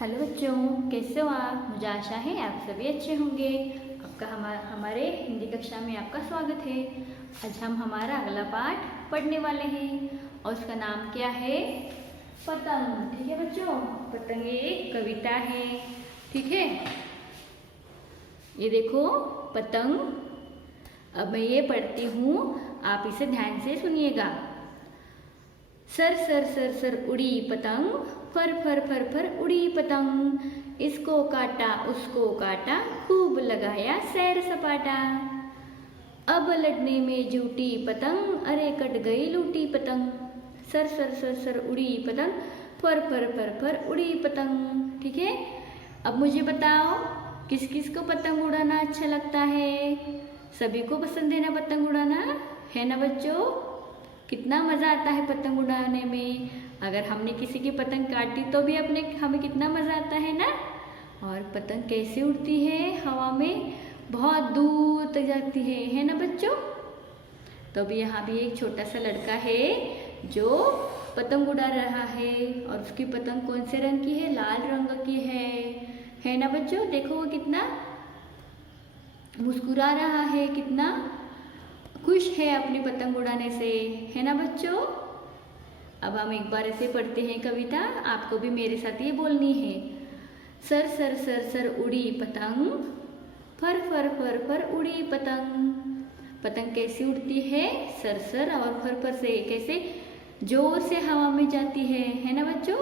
Hello बच्चों, कैसे हो आप? मुझे आशा है आप सभी अच्छे होंगे। आपका हमारे हिंदी कक्षा में आपका स्वागत है। आज हम हमारा अगला पाठ पढ़ने वाले हैं और उसका नाम क्या है? पतंग। ठीक है बच्चों, पतंग एक कविता है। ठीक है, ये देखो पतंग। अब मैं ये पढ़ती हूँ, आप इसे ध्यान से सुनिएगा। सर सर सर सर उड़ी पतंग, फर फर फर फर उड़ी पतंग। इसको काटा उसको काटा, खूब लगाया सैर सपाटा। अब लड़ने में जूटी पतंग, अरे कट गई लूटी पतंग। सर सर सर सर उड़ी पतंग, फर फर फर फर उड़ी पतंग। ठीक है, अब मुझे बताओ किस किस को पतंग उड़ाना अच्छा लगता है? सभी को पसंद है ना पतंग उड़ाना, है ना बच्चों? कितना मज़ा आता है पतंग उड़ाने में। अगर हमने किसी की पतंग काटी तो भी हमें कितना मज़ा आता है ना। और पतंग कैसे उड़ती है हवा में, बहुत दूर तक जाती है ना बच्चों? तो अभी यहाँ भी एक छोटा सा लड़का है जो पतंग उड़ा रहा है और उसकी पतंग कौन से रंग की है? लाल रंग की है ना बच्चों? देखो वो कितना मुस्कुरा रहा है, कितना खुश है अपनी पतंग उड़ाने से, है ना बच्चों? अब हम एक बार ऐसे पढ़ते हैं कविता, आपको भी मेरे साथ ये बोलनी है। सर सर सर सर उड़ी पतंग, फर फर फर फर उड़ी पतंग। पतंग कैसी उड़ती है? सर सर और फर फर से, कैसे जोर से हवा में जाती है ना बच्चों?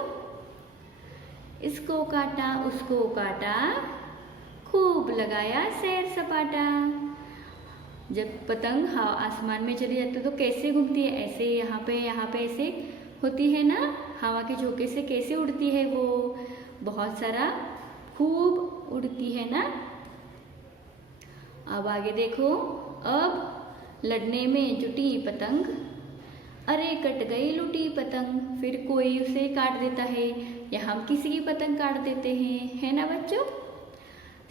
इसको काटा उसको काटा, खूब लगाया सैर सपाटा। जब पतंग आसमान में चली जाती है तो कैसे घूमती है? ऐसे यहाँ पे ऐसे होती है ना, हवा के झोंके से कैसे उड़ती है वो, बहुत सारा खूब उड़ती है ना। अब आगे देखो, अब लड़ने में जुटी पतंग, अरे कट गई लूटी पतंग। फिर कोई उसे काट देता है या हम किसी की पतंग काट देते हैं, है ना बच्चों?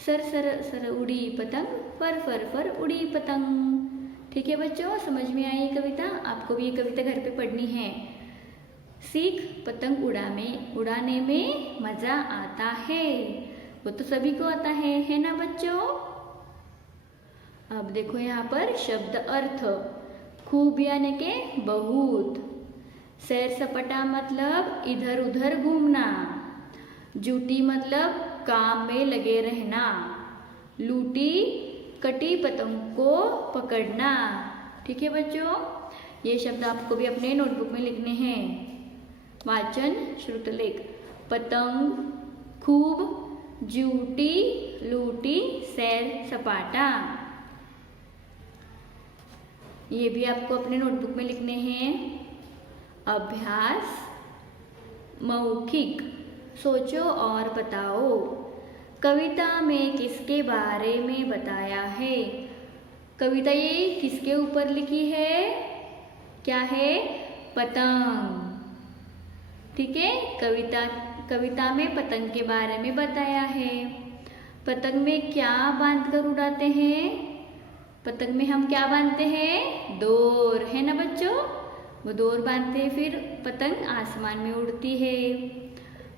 सर सर सर उड़ी पतंग, फर फर फर उड़ी पतंग। ठीक है बच्चों, समझ में आई कविता? आपको भी ये कविता घर पे पढ़नी है। सीख पतंग उड़ाने में मजा आता है, वो तो सभी को आता है ना बच्चों? अब देखो यहाँ पर शब्द अर्थ। खूब यानी के बहुत, सैर सपाटा मतलब इधर उधर घूमना, जूटी मतलब काम में लगे रहना, लूटी कटी पतंग को पकड़ना। ठीक है बच्चों, ये शब्द आपको भी अपने नोटबुक में लिखने हैं। वाचन श्रुतलेख। पतंग, खूब, जूटी, लूटी, सैर सपाटा। ये भी आपको अपने नोटबुक में लिखने हैं। अभ्यास मौखिक, सोचो और बताओ। कविता में किसके बारे में बताया है? कविता ये किसके ऊपर लिखी है? क्या है? पतंग। ठीक है, कविता में पतंग के बारे में बताया है। पतंग में क्या बांध कर उड़ाते हैं? पतंग में हम क्या बांधते हैं? डोर, है ना बच्चों? वो डोर बांधते हैं, फिर पतंग आसमान में उड़ती है।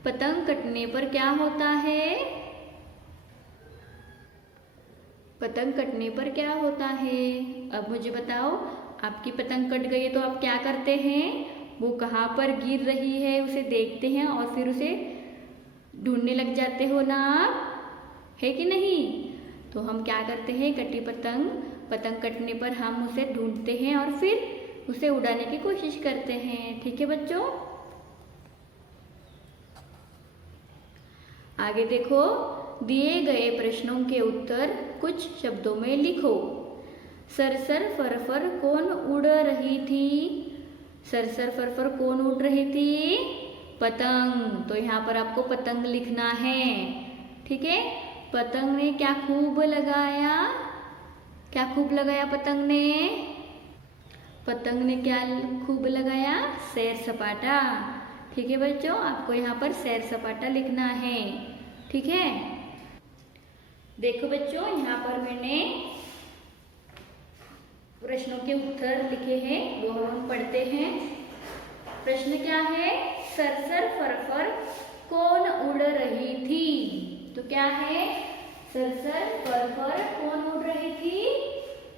पतंग कटने पर क्या होता है? पतंग कटने पर क्या होता है? अब मुझे बताओ, आपकी पतंग कट गई है तो आप क्या करते हैं? वो कहाँ पर गिर रही है उसे देखते हैं और फिर उसे ढूंढने लग जाते हो ना आप, है कि नहीं? तो हम क्या करते हैं, कटी पतंग कटने पर हम उसे ढूंढते हैं और फिर उसे उड़ाने की कोशिश करते हैं। ठीक है बच्चों, आगे देखो, दिए गए प्रश्नों के उत्तर कुछ शब्दों में लिखो। सर सर फर फर कौन उड़ रही थी? सर सर फर फर कौन उड़ रही थी? पतंग। तो यहाँ पर आपको पतंग लिखना है। ठीक है, पतंग ने क्या खूब लगाया? क्या खूब लगाया पतंग ने? पतंग ने क्या खूब लगाया? सैर सपाटा। ठीक है बच्चों, आपको यहाँ पर सैर सपाटा लिखना है। ठीक है, देखो बच्चों, यहाँ पर मैंने प्रश्नों के उत्तर लिखे हैं, वो हम पढ़ते हैं। प्रश्न क्या है? सर सर फर फर कौन उड़ रही क्या है, सर सर फर कौन उड़ रही थी,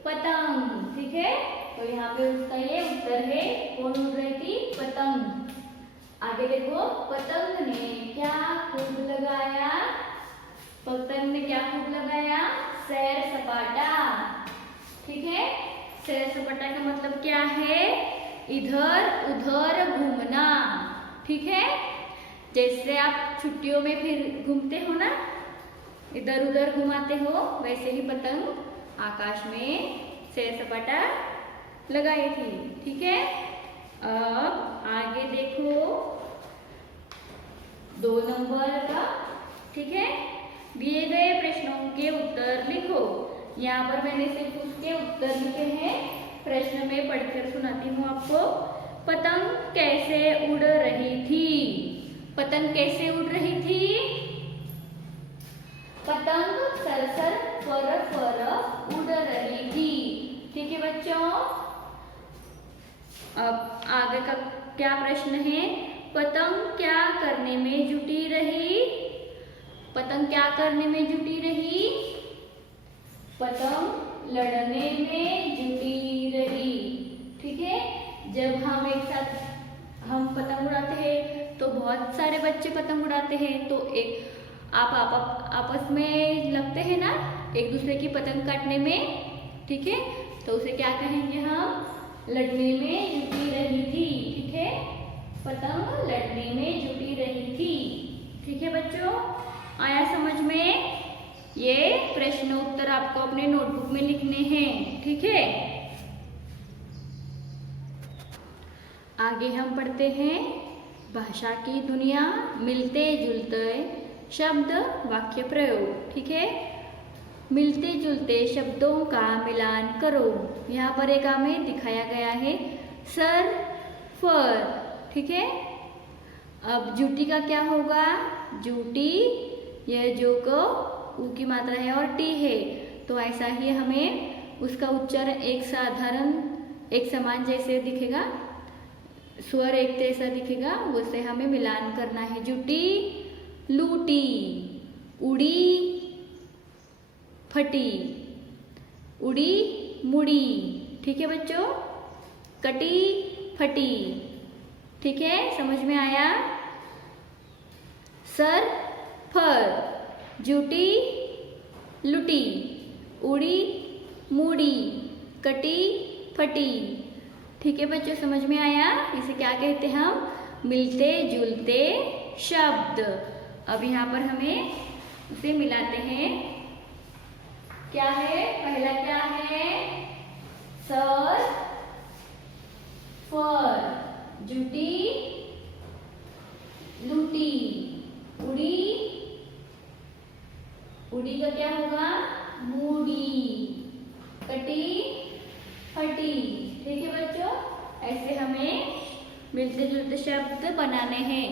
पतंग। ठीक है, तो यहाँ पे उसका ये उत्तर है, कौन उड़ रही थी, पतंग। आगे देखो, पतंग ने क्या खूब लगाया, पतंग ने क्या खूब लगाया, सैर सपाटा। ठीक है, सैर सपाटा का मतलब क्या है, इधर उधर घूमना। ठीक है, जैसे आप छुट्टियों में फिर घूमते हो ना, इधर उधर घुमाते हो, वैसे ही पतंग आकाश में सैर सपाटा लगाई थी। ठीक है, अब आगे देखो 2 नंबर का। ठीक है, दिए गए प्रश्नों के उत्तर लिखो। यहाँ पर मैंने सिर्फ उसके उत्तर लिखे हैं, प्रश्न में पढ़कर सुनाती हूँ आपको। पतंग कैसे उड़ रही थी, पतंग कैसे उड़ रही थी, पतंग सरसर फर उड़ रही थी। ठीक है बच्चों, अब आगे का क्या प्रश्न है, पतंग क्या करने में जुटी रही, पतंग क्या करने में जुटी रही, पतंग लड़ने में जुटी रही। ठीक है, जब हम एक साथ हम पतंग उड़ाते हैं तो बहुत सारे बच्चे पतंग उड़ाते हैं, तो एक आप आपस में लगते हैं ना एक दूसरे की पतंग काटने में। ठीक है, तो उसे क्या कहेंगे हम, लड़ने में जुटी रही थी। ठीक है, पतंग लड़ने में जुटी रही थी। ठीक है बच्चों, आया समझ में। ये प्रश्न उत्तर आपको अपने नोटबुक में लिखने हैं। ठीक है, आगे हम पढ़ते हैं भाषा की दुनिया, मिलते जुलते शब्द वाक्य प्रयोग। ठीक है, मिलते जुलते शब्दों का मिलान करो। यहाँ पर एक हमें दिखाया गया है सर फर। ठीक है, अब जूटी का क्या होगा, जूटी, यह जो को ऊ की मात्रा है और टी है, तो ऐसा ही हमें उसका उच्चारण एक समान जैसे दिखेगा, स्वर एक जैसा दिखेगा, उससे हमें मिलान करना है। जूटी लूटी, उड़ी फटी, उड़ी मुड़ी। ठीक है बच्चों, कटी फटी। ठीक है, समझ में आया। सर फर, जूटी लुटी, उड़ी मुड़ी, कटी फटी। ठीक है बच्चों, समझ में आया। इसे क्या कहते हैं हम, मिलते जुलते शब्द। अब यहाँ पर हमें उसे मिलाते हैं। क्या है, पहला क्या है, सर फर, जूटी लूटी, उड़ी, उड़ी का क्या होगा, मूडी, कटी फटी। ठीक है बच्चों, ऐसे हमें मिलते जुलते शब्द बनाने हैं।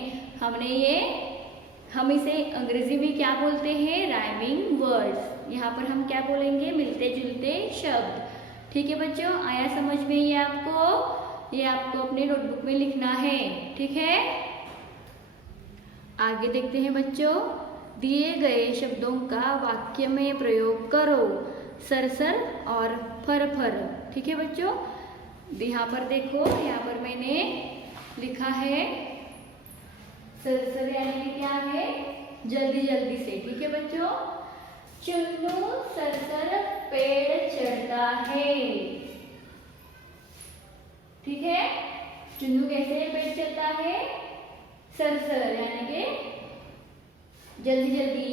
हम इसे अंग्रेजी में क्या बोलते हैं, राइमिंग वर्ड्स। यहाँ पर हम क्या बोलेंगे, मिलते जुलते शब्द। ठीक है बच्चों, आया समझ में ये आपको अपने नोटबुक में लिखना है। ठीक है, आगे देखते हैं बच्चों, दिए गए शब्दों का वाक्य में प्रयोग करो, सरसर और फर। ठीक है बच्चों, यहाँ पर देखो, यहाँ पर मैंने लिखा है सरसर यानी कि क्या है, जल्दी जल्दी से। ठीक है बच्चों, चुन्नू सरसर पेड़ चढ़ता है। ठीक है, चुन्नू कैसे पेड़ चढ़ता है, सरसर यानी कि जल्दी जल्दी,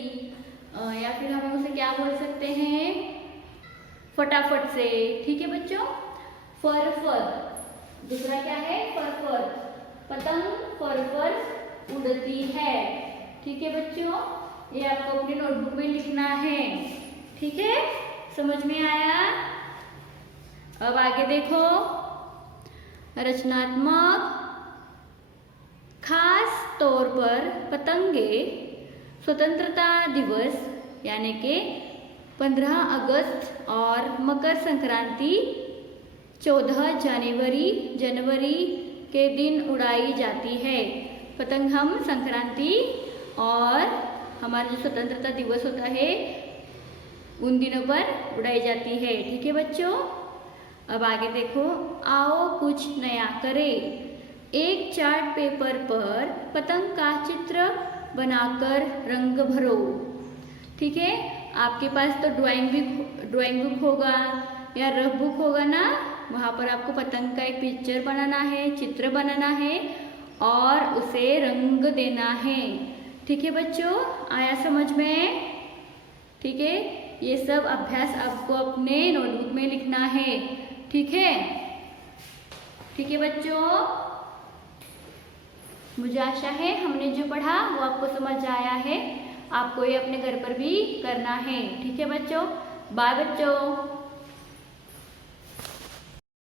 या फिर हम उसे क्या बोल सकते हैं, फटाफट से। ठीक है बच्चों, फर, दूसरा क्या है, फर, पतंग फर उड़ती है। ठीक है बच्चों, ये आपको अपनी नोटबुक में लिखना है। ठीक है, समझ में आया। अब आगे देखो, रचनात्मक, खास तौर पर पतंगे स्वतंत्रता दिवस यानी कि 15 अगस्त और मकर संक्रांति 14 जनवरी के दिन उड़ाई जाती है। पतंग हम संक्रांति और हमारा जो स्वतंत्रता दिवस होता है उन दिनों पर उड़ाई जाती है। ठीक है बच्चों, अब आगे देखो, आओ कुछ नया करें। एक चार्ट पेपर पर पतंग का चित्र बनाकर रंग भरो। ठीक है, आपके पास तो ड्राइंग बुक होगा या रफ बुक होगा ना, वहाँ पर आपको पतंग का एक पिक्चर बनाना है, चित्र बनाना है और उसे रंग देना है। ठीक है बच्चों, आया समझ में? ठीक है, ये सब अभ्यास आपको अपने नोटबुक में लिखना है। ठीक है, ठीक है बच्चों, मुझे आशा है हमने जो पढ़ा वो आपको समझ आया है। आपको ये अपने घर पर भी करना है। ठीक है बच्चों, बाय बच्चों।